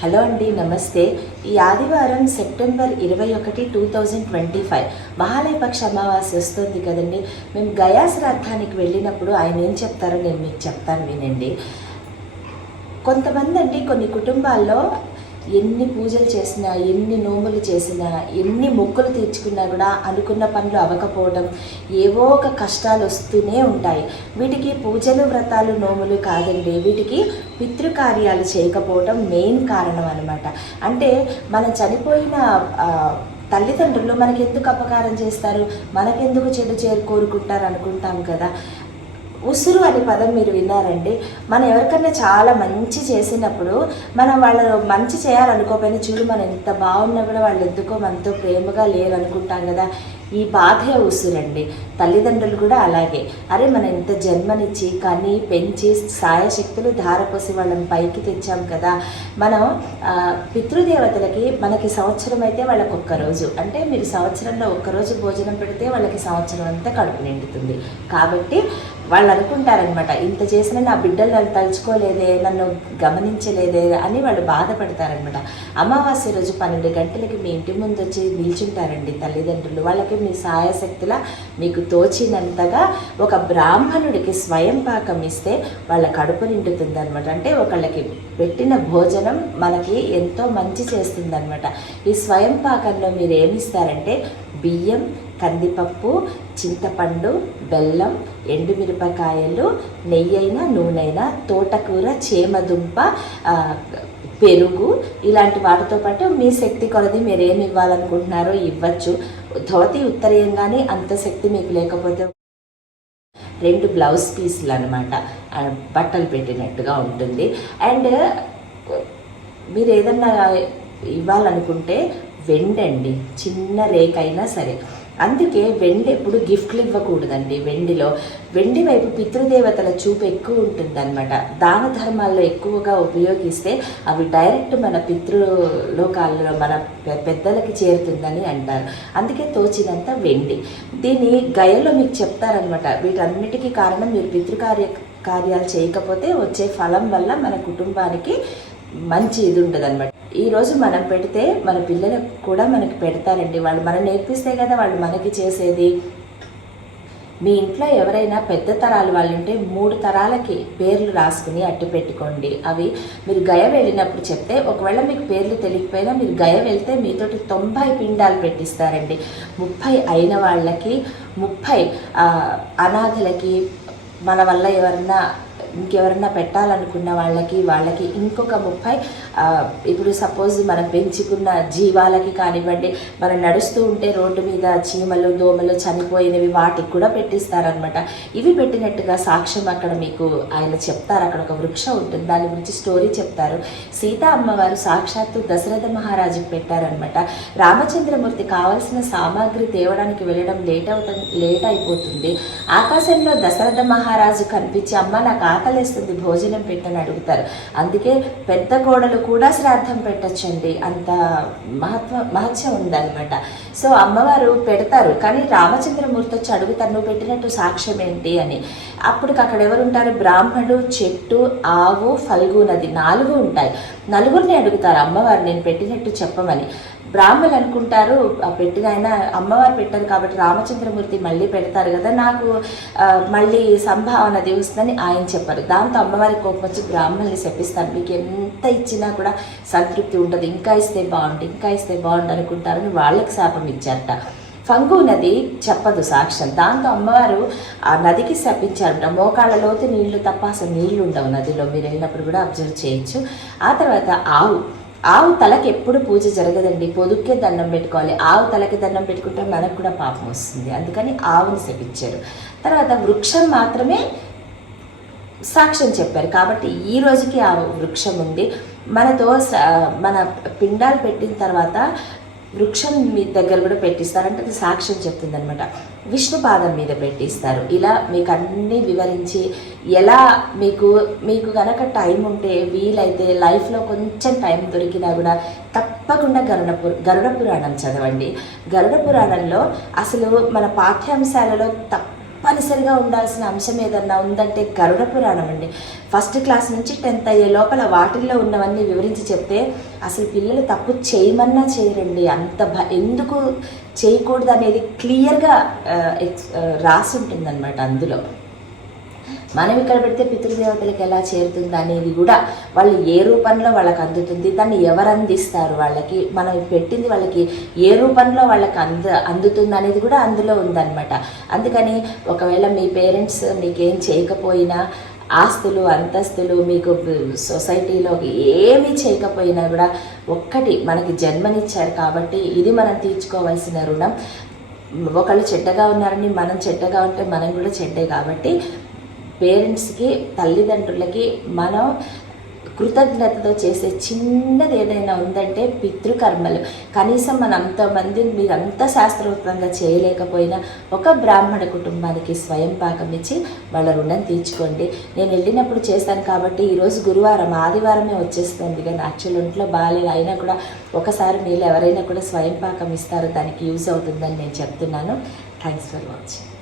Hello అండి నమస్తే. ఈ ఆదివారం సెప్టెంబర్ ఇరవై ఒకటి two thousand twenty five Mahalayapaksha Amavasya వస్తుంది కదండి. మేము గయా శ్రాద్ధానికి వెళ్ళినప్పుడు ఆయన ఏం చెప్తారో నేను మీకు చెప్తాను వినండి. కొంతమంది అండి కొన్ని కుటుంబాల్లో ఎన్ని పూజలు చేసినా ఎన్ని నోములు చేసినా ఎన్ని మొక్కులు తీర్చుకున్నా కూడా అనుకున్న పనులు అవ్వకపోవడం ఏవో ఒక కష్టాలు వస్తూనే ఉంటాయి. వీటికి పూజలు వ్రతాలు నోములు కాదండి. వీటికి పితృకార్యాలు చేయకపోవడం మెయిన్ కారణం అనమాట అంటే మనం చనిపోయిన తల్లిదండ్రులు మనకి ఎందుకు అపకారం చేస్తారు? మనకెందుకు చెడు చేరు కోరుకుంటారు అనుకుంటాం కదా. ఉసురు అనే పదం మీరు విన్నారండి. మనం ఎవరికన్నా చాలా మంచి చేసినప్పుడు మనం వాళ్ళు మంచి చేయాలనుకోకపోయినా చూడు మనం ఎంత బాగున్నా కూడా వాళ్ళు ఎందుకో మనతో ప్రేమగా లేరు అనుకుంటాం కదా. ఈ బాధే ఉసురండి. తల్లిదండ్రులు కూడా అలాగే. అరే మనం ఇంత జన్మనిచ్చి కని పెంచి సాయశక్తులు ధారపోసి వాళ్ళని పైకి తెచ్చాం కదా. మనం పితృదేవతలకి మనకి సంవత్సరం అయితే వాళ్ళకి ఒక్క రోజు. అంటే మీరు సంవత్సరంలో ఒక్కరోజు భోజనం పెడితే వాళ్ళకి సంవత్సరం అంతా కడుపు నిండుతుంది. కాబట్టి వాళ్ళు అనుకుంటారనమాట ఇంత చేసిన నా బిడ్డలు నన్ను తలుచుకోలేదే నన్ను గమనించలేదే అని వాళ్ళు బాధపడతారనమాట అమావాస్య రోజు పన్నెండు గంటలకి మీ ఇంటి ముందు వచ్చి నిల్చుంటారండి తల్లిదండ్రులు. వాళ్ళకి మీ సాయశక్తుల మీకు తోచినంతగా ఒక బ్రాహ్మణుడికి స్వయం పాకం ఇస్తే వాళ్ళ కడుపు నిండుతుంది అనమాట అంటే ఒకళ్ళకి పెట్టిన భోజనం మనకి ఎంతో మంచి చేస్తుంది ఈ స్వయం పాకంలో మీరు ఏమిస్తారంటే బియ్యం కందిపప్పు చింతపండు బెల్లం ఎండుమిరపకాయలు నెయ్యైనా నూనెైనా తోటకూర చేమదుంప పెరుగు ఇలాంటి వాటితో పాటు మీ శక్తి కొలది మీరు ఏమి ఇవ్వాలనుకుంటున్నారో ఇవ్వచ్చు. ధోతి ఉత్తరీయంగానే అంత శక్తి మీకు లేకపోతే రెండు బ్లౌజ్ పీసులు అనమాట బట్టలు పెట్టినట్టుగా ఉంటుంది. అండ్ మీరు ఏదన్నా ఇవ్వాలనుకుంటే వెండండి. చిన్న రేకైనా సరే. అందుకే వెండి ఎప్పుడు గిఫ్ట్లు ఇవ్వకూడదండి. వెండిలో వెండి వైపు పితృదేవతల చూపు ఎక్కువ ఉంటుందన్నమాట. దాన ధర్మాల్లో ఎక్కువగా ఉపయోగిస్తే అవి డైరెక్ట్ మన పితృలోకాలలో మన పెద్దలకి చేరుతుందని అంటారు. అందుకే తోచినంత వెండి. దీన్ని గయలో మీకు చెప్తారనమాట వీటన్నిటికీ కారణం మీరు పితృకార్య కార్యాలు చేయకపోతే వచ్చే ఫలం వల్ల మన కుటుంబానికి మంచి ఇది ఉంటుంది అనమాట ఈరోజు మనం పెడితే మన పిల్లలకు కూడా మనకి పెడతారండి. వాళ్ళు మనం నేర్పిస్తే కదా వాళ్ళు మనకి చేసేది. మీ ఇంట్లో ఎవరైనా పెద్ద తరాలు వాళ్ళు ఉంటే మూడు తరాలకి పేర్లు రాసుకుని అట్టు పెట్టుకోండి. అవి మీరు గయ వెళ్ళినప్పుడు చెప్తే ఒకవేళ మీకు పేర్లు తెలియకపోయినా మీరు గయ వెళ్తే మీతోటి తొంభై పిండాలు పెట్టిస్తారండి. ముప్పై అయిన వాళ్ళకి ముప్పై అనాథలకి మన వల్ల ఎవరన్నా ఇంకెవరన్నా పెట్టాలనుకున్న వాళ్ళకి వాళ్ళకి ఇంకొక ముప్పై ఇప్పుడు సపోజ్ మనం పెంచుకున్న జీవాలకి కానివ్వండి మనం నడుస్తూ ఉంటే రోడ్డు మీద చీమలు దోమలు చనిపోయినవి వాటికి కూడా పెట్టిస్తారనమాట ఇవి పెట్టినట్టుగా సాక్ష్యం అక్కడ మీకు ఆయన చెప్తారు అక్కడ ఒక వృక్షం ఉంటుంది దాని గురించి స్టోరీ చెప్తారు. సీత అమ్మవారు సాక్షాత్తు దశరథ మహారాజుకి పెట్టారనమాట రామచంద్రమూర్తి కావలసిన సామాగ్రి తేవడానికి వెళ్ళడం లేట్ అవుతుంది లేట్ అయిపోతుంది. ఆకాశంలో దశరథ మహారాజు కనిపించి అమ్మ నాకు ఆకలిస్తుంది భోజనం పెట్టని అడుగుతారు. అందుకే పెద్ద కోడలు కూడా శ్రాద్ధం పెట్టచ్చండి. అంత మహత్వ మహత్యం ఉందన్నమాట. సో అమ్మవారు పెడతారు. కానీ రామచంద్రమూర్తి వచ్చి అడుగుతారు నువ్వు పెట్టినట్టు సాక్ష్యం ఏంటి? అని. అప్పుడు అక్కడ ఎవరు ఉంటారు బ్రాహ్మణుడు చెట్టు ఆవు ఫల్గు నది నాలుగు ఉంటాయి. నలుగురిని అడుగుతారు అమ్మవారు నేను పెట్టినట్టు చెప్పమని. బ్రాహ్మణులు అనుకుంటారు. ఆ పెట్టిన ఆయన అమ్మవారు పెట్టారు కాబట్టి రామచంద్రమూర్తి మళ్ళీ పెడతారు కదా. నాకు మళ్ళీ సంభావన అది వస్తుందని ఆయన చెప్పారు. దాంతో అమ్మవారి కోపం వచ్చి బ్రాహ్మణుల్ని శపిస్తాను. మీకు ఎంత ఇచ్చినా కూడా సంతృప్తి ఉంటుంది. ఇంకా ఇస్తే బాగుండు ఇంకా ఇస్తే బాగుండు అనుకుంటారని వాళ్ళకి శాపం ఇచ్చారట. ఫంగు నది చెప్పదు సాక్ష్యం. దాంతో అమ్మవారు ఆ నదికి శపించారట. మోకాళ్ళ లోతు నీళ్ళు తప్ప అసలు నీళ్ళు ఉండవు నదిలో. మీరు వెళ్ళినప్పుడు కూడా అబ్జర్వ్ చేయొచ్చు. ఆ తర్వాత ఆవు. ఆవు తలకి ఎప్పుడు పూజ జరగదండి. పొదుక్కే దండం పెట్టుకోవాలి. ఆవు తలకి దండం పెట్టుకుంటే మనకు కూడా పాపం వస్తుంది. అందుకని ఆవుని శపించారు. తర్వాత వృక్షం మాత్రమే సాక్ష్యం చెప్పారు. కాబట్టి ఈ రోజుకి ఆ వృక్షం ఉంది. మనతో స- మన పిండాలు పెట్టిన తర్వాత వృక్షం మీ దగ్గర కూడా పెట్టిస్తారు అంటే అది సాక్ష్యం చెప్తుందనమాట విష్ణు పాదం మీద పెట్టిస్తారు. ఇలా మీకు అన్నీ వివరించి ఎలా మీకు మీకు కనుక టైం ఉంటే వీలైతే లైఫ్లో కొంచెం టైం దొరికినా కూడా తప్పకుండా గరుడ గరుడ పురాణం చదవండి. గరుడ పురాణంలో అసలు మన పాఠ్యాంశాలలో తప్ప తప్పనిసరిగా ఉండాల్సిన అంశం ఏదన్నా ఉందంటే గరుడ పురాణం అండి. ఫస్ట్ క్లాస్ నుంచి టెన్త్ అయ్యే లోపల వాటిల్లో ఉన్నవన్నీ వివరించి చెప్తే అసలు పిల్లలు తప్పు చేయమన్నా చేయరండి. అంత భ ఎందుకు చేయకూడదు అనేది క్లియర్గా రాసి ఉంటుందన్నమాట అందులో. మనం ఇక్కడ పెడితే పితృదేవతలకు ఎలా చేరుతుంది అనేది కూడా వాళ్ళు ఏ రూపంలో వాళ్ళకి అందుతుంది దాన్ని ఎవరు అందిస్తారు వాళ్ళకి మనం పెట్టింది వాళ్ళకి ఏ రూపంలో వాళ్ళకి అంద అందుతుంది అనేది కూడా అందులో ఉందన్నమాట. అందుకని ఒకవేళ మీ పేరెంట్స్ మీకేం చేయకపోయినా ఆస్తులు అంతస్తులు మీకు సొసైటీలో ఏమీ చేయకపోయినా కూడా ఒక్కటి మనకి జన్మనిచ్చారు కాబట్టి ఇది మనం తీర్చుకోవాల్సిన రుణం. ఒకళ్ళు చెడ్డగా ఉన్నారని మనం చెడ్డగా ఉంటే మనం కూడా చెడ్డే కాబట్టి పేరెంట్స్కి తల్లిదండ్రులకి మనం కృతజ్ఞతతో చేసే చిన్నది ఏదైనా ఉందంటే పితృకర్మలు. కనీసం మన అంతమంది మీరు అంత శాస్త్రోక్తంగా చేయలేకపోయినా ఒక బ్రాహ్మణ కుటుంబానికి స్వయం పాకం ఇచ్చి వాళ్ళ రుణం తీర్చుకోండి. నేను వెళ్ళినప్పుడు చేశాను కాబట్టి ఈరోజు గురువారం ఆదివారమే వచ్చేస్తుంది కానీ యాక్చువల్ ఒంట్లో బాగాలేదు. అయినా కూడా ఒకసారి మీరు ఎవరైనా కూడా స్వయం పాకం ఇస్తారు దానికి యూజ్ అవుతుందని నేను చెప్తున్నాను. Thanks for watching